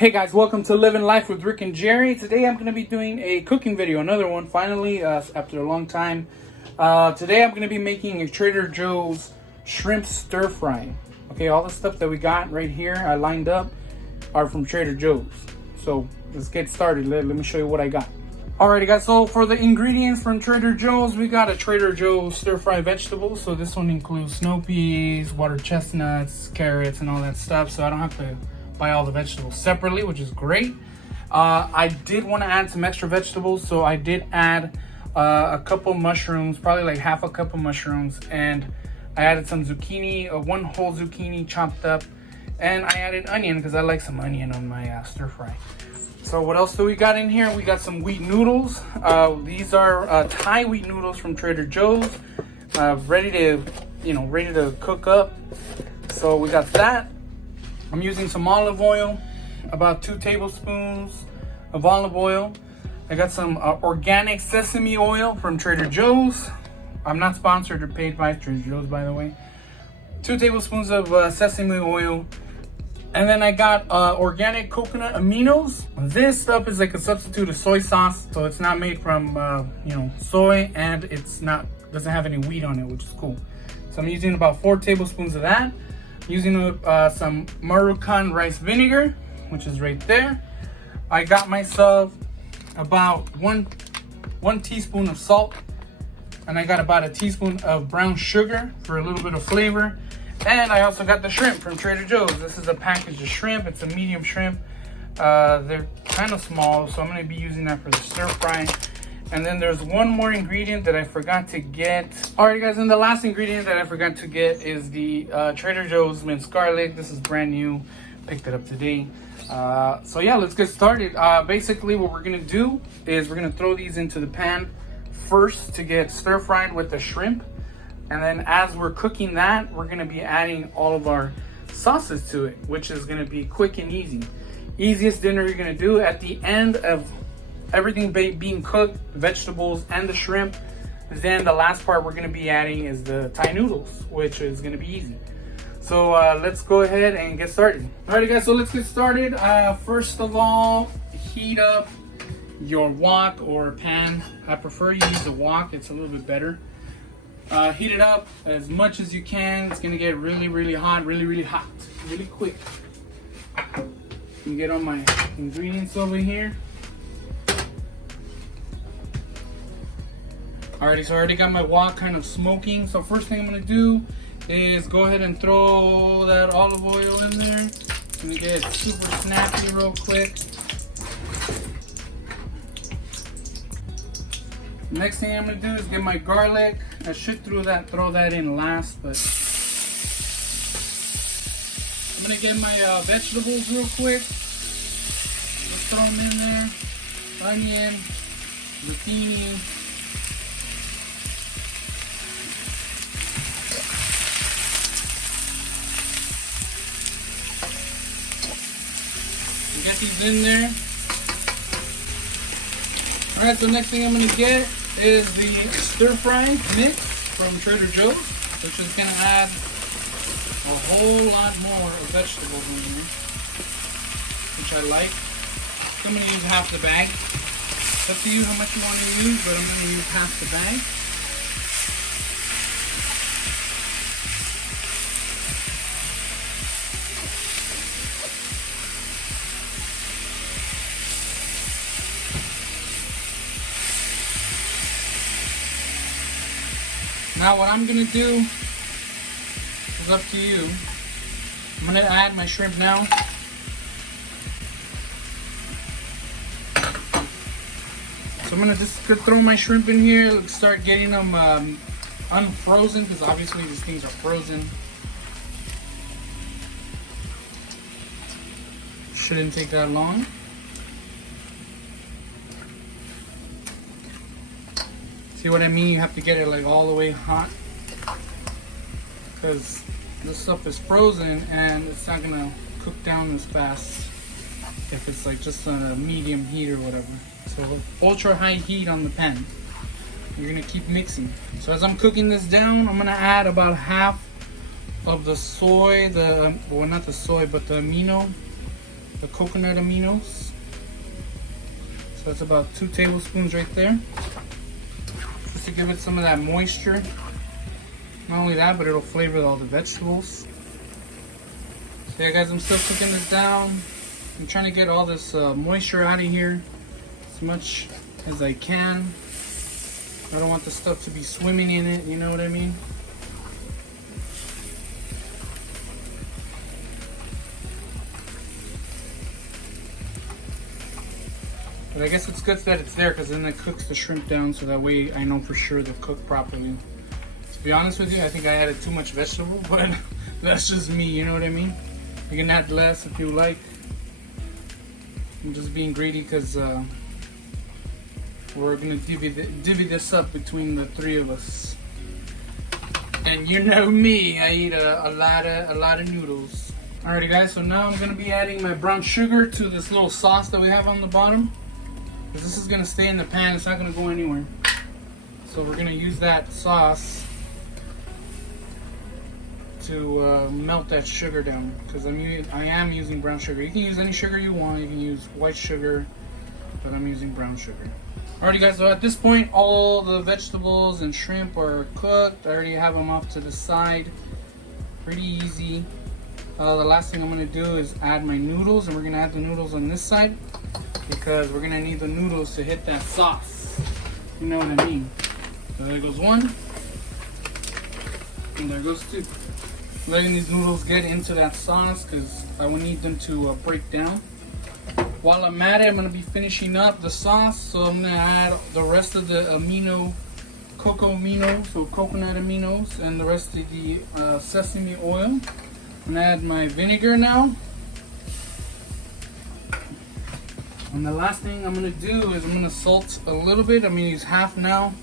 Hey guys, welcome to Living Life with Rick and Jerry. Today I'm going to be doing a cooking video, another one, finally, after a long time. Today I'm going to be making a Trader Joe's shrimp stir fry. Okay, all the stuff that we got right here, I lined up, are from Trader Joe's. So let's get started. Let me show you what I got. Alrighty guys, so for the ingredients from Trader Joe's, we got a Trader Joe's stir fry vegetables. So this one includes snow peas, water chestnuts, carrots, and all that stuff. So I don't have to buy all the vegetables separately, which is great. I did want to add some extra vegetables, so I did add a couple mushrooms, probably like half a cup of mushrooms, and I added some zucchini, one whole zucchini chopped up, and I added onion because I like some onion on my stir fry. So what else do we got in here? We got some wheat noodles. These are Thai wheat noodles from Trader Joe's, ready to cook up. So we got that. I'm using some olive oil, about 2 tablespoons of olive oil. I got some organic sesame oil from Trader Joe's. I'm not sponsored or paid by Trader Joe's, by the way. 2 tablespoons of sesame oil. And then I got organic coconut aminos. This stuff is like a substitute of soy sauce, so it's not made from soy, and doesn't have any wheat on it, which is cool. So I'm using about 4 tablespoons of that. Using some Maruchan rice vinegar, which is right there. I got myself about one teaspoon of salt, and I got about a teaspoon of brown sugar for a little bit of flavor. And I also got the shrimp from Trader Joe's. This is a package of shrimp. It's a medium shrimp. They're kind of small, so I'm going to be using that for the stir fry. And then there's one more ingredient that I forgot to get. Alright guys, and the last ingredient that I forgot to get is the Trader Joe's minced garlic. This is brand new, picked it up today. So yeah, let's get started. Basically what we're gonna do is we're gonna throw these into the pan first to get stir fried with the shrimp. And then as we're cooking that, we're gonna be adding all of our sauces to it, which is gonna be quick and easy. Easiest dinner you're gonna do at the end of everything being cooked, vegetables and the shrimp. Then the last part we're going to be adding is the Thai noodles, which is going to be easy. So let's go ahead and get started. Alright guys, so let's get started. First of all, heat up your wok or pan. I prefer you use a wok, it's a little bit better. Heat it up as much as you can. It's going to get really hot, really hot, really quick. You can get all my ingredients over here. Alrighty, so I already got my wok kind of smoking. So first thing I'm gonna do is go ahead and throw that olive oil in there. It's gonna get super snappy real quick. Next thing I'm gonna do is get my garlic. I should throw that in last, but I'm gonna get my vegetables real quick. Let's throw them in there. Onion, zucchini. Get these in there. Alright, so next thing I'm going to get is the stir fry mix from Trader Joe's, which is going to add a whole lot more of vegetables in here, which I like. So I'm going to use half the bag. It's up to you how much you want to use, but I'm going to use half the bag. Now what I'm gonna do is up to you. I'm gonna add my shrimp now. So I'm gonna just throw my shrimp in here. Let's start getting them unfrozen, because obviously these things are frozen. Shouldn't take that long. See what I mean? You have to get it like all the way hot, because this stuff is frozen and it's not gonna cook down as fast if it's like just on a medium heat or whatever. So ultra high heat on the pan. You're gonna keep mixing. So as I'm cooking this down, I'm gonna add about half of the soy, well not the soy, but the amino the coconut aminos. So that's about 2 tablespoons right there. Just to give it some of that moisture. Not only that, but it'll flavor all the vegetables. So yeah guys, I'm still cooking this down. I'm trying to get all this moisture out of here as much as I can. I don't want the stuff to be swimming in it, you know what I mean? But I guess it's good that it's there because then it cooks the shrimp down so that way I know for sure they're cooked properly. To be honest with you, I think I added too much vegetable, but that's just me, you know what I mean? You can add less if you like. I'm just being greedy because we're gonna divvy this up between the 3 of us. And you know me, I eat a lot of noodles. Alrighty guys, so now I'm gonna be adding my brown sugar to this little sauce that we have on the bottom. Because this is gonna stay in the pan, it's not gonna go anywhere. So we're gonna use that sauce to melt that sugar down. Because I am using brown sugar. You can use any sugar you want. You can use white sugar, but I'm using brown sugar. Alrighty guys, so at this point all the vegetables and shrimp are cooked. I already have them off to the side. Pretty easy. The last thing I'm going to do is add my noodles, and we're going to add the noodles on this side because we're going to need the noodles to hit that sauce. You know what I mean? So there goes 1, and there goes 2. Letting these noodles get into that sauce because I will need them to break down. While I'm at it, I'm going to be finishing up the sauce, so I'm going to add the rest of the cocoa aminos, so coconut aminos, and the rest of the sesame oil. I'm gonna add my vinegar now. And the last thing I'm gonna do is I'm gonna salt a little bit. I'm gonna use half now,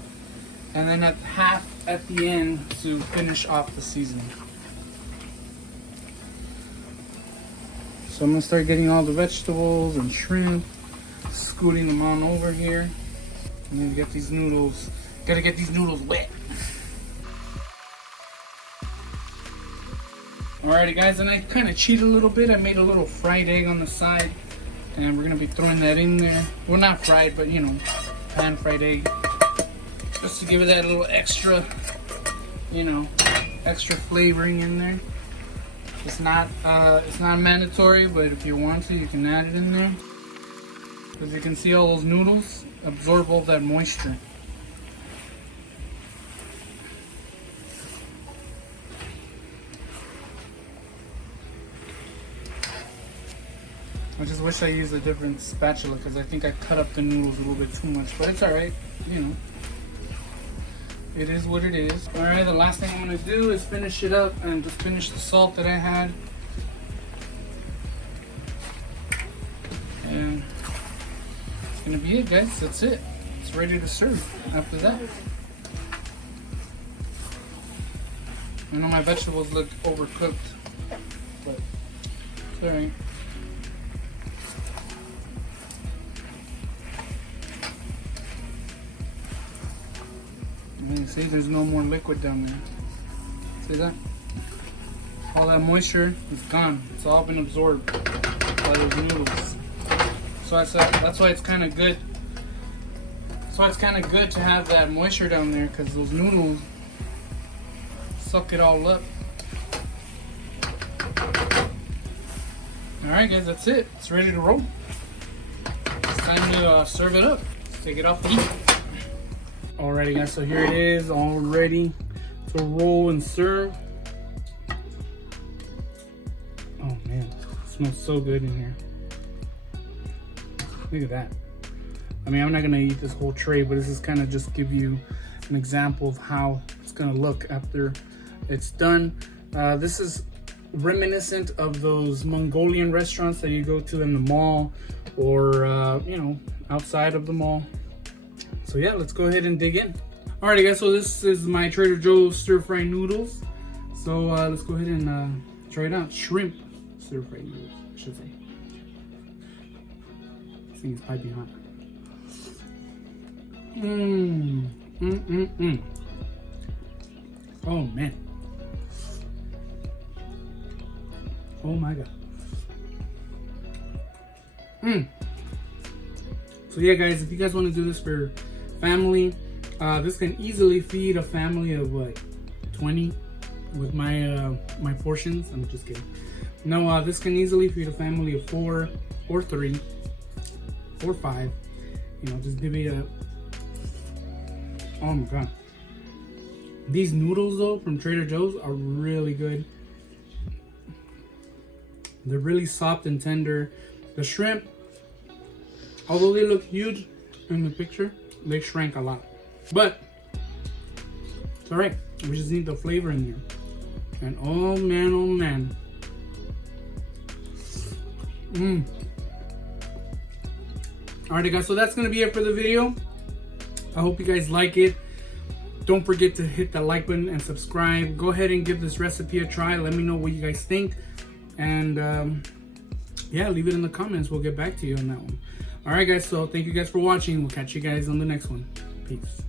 and then half at the end to finish off the seasoning. So I'm gonna start getting all the vegetables and shrimp, scooting them on over here. And then get these noodles. Gotta get these noodles wet. Alrighty guys, and I kind of cheated a little bit. I made a little fried egg on the side, and we're gonna be throwing that in there. Well, not fried, but you know, pan fried egg, just to give it that little extra, you know, extra flavoring in there. It's not mandatory, but if you want to, you can add it in there. As you can see, all those noodles absorb all that moisture. I just wish I used a different spatula because I think I cut up the noodles a little bit too much, but it's alright, you know. It is what it is. Alright, the last thing I'm going to do is finish it up and just finish the salt that I had. And that's going to be it, guys. That's it. It's ready to serve after that. I know my vegetables look overcooked, but it's alright. See, there's no more liquid down there. See that? All that moisture is gone. It's all been absorbed by those noodles. So that's why it's kind of good. That's why it's kind of good to have that moisture down there, because those noodles suck it all up. Alright guys, that's it. It's ready to roll. It's time to serve it up. Let's take it off the heat. Alrighty guys, so here it is, all ready to roll and serve. Oh man, it smells so good in here. Look at that. I mean, I'm not gonna eat this whole tray, but this is kind of just give you an example of how it's gonna look after it's done. This is reminiscent of those Mongolian restaurants that you go to in the mall or you know, outside of the mall. So yeah, let's go ahead and dig in. Alrighty guys, so this is my Trader Joe's stir-fry noodles. So let's go ahead and try it out. Shrimp stir-fry noodles, I should say. This thing is piping hot. Oh man. Oh my god. So yeah, guys, if you guys want to do this for family, this can easily feed a family of what, 20 with my my portions. I'm just kidding. No, this can easily feed a family of 4 or 3 or 5. You know, just divvy it up. Oh my god. These noodles though from Trader Joe's are really good. They're really soft and tender. The shrimp, although they look huge in the picture, they shrank a lot. But it's alright. We just need the flavor in there. And oh man. Alright guys, so that's gonna be it for the video. I hope you guys like it. Don't forget to hit the like button and subscribe. Go ahead and give this recipe a try. Let me know what you guys think. And yeah, leave it in the comments. We'll get back to you on that one. Alright guys, so thank you guys for watching. We'll catch you guys on the next one. Peace.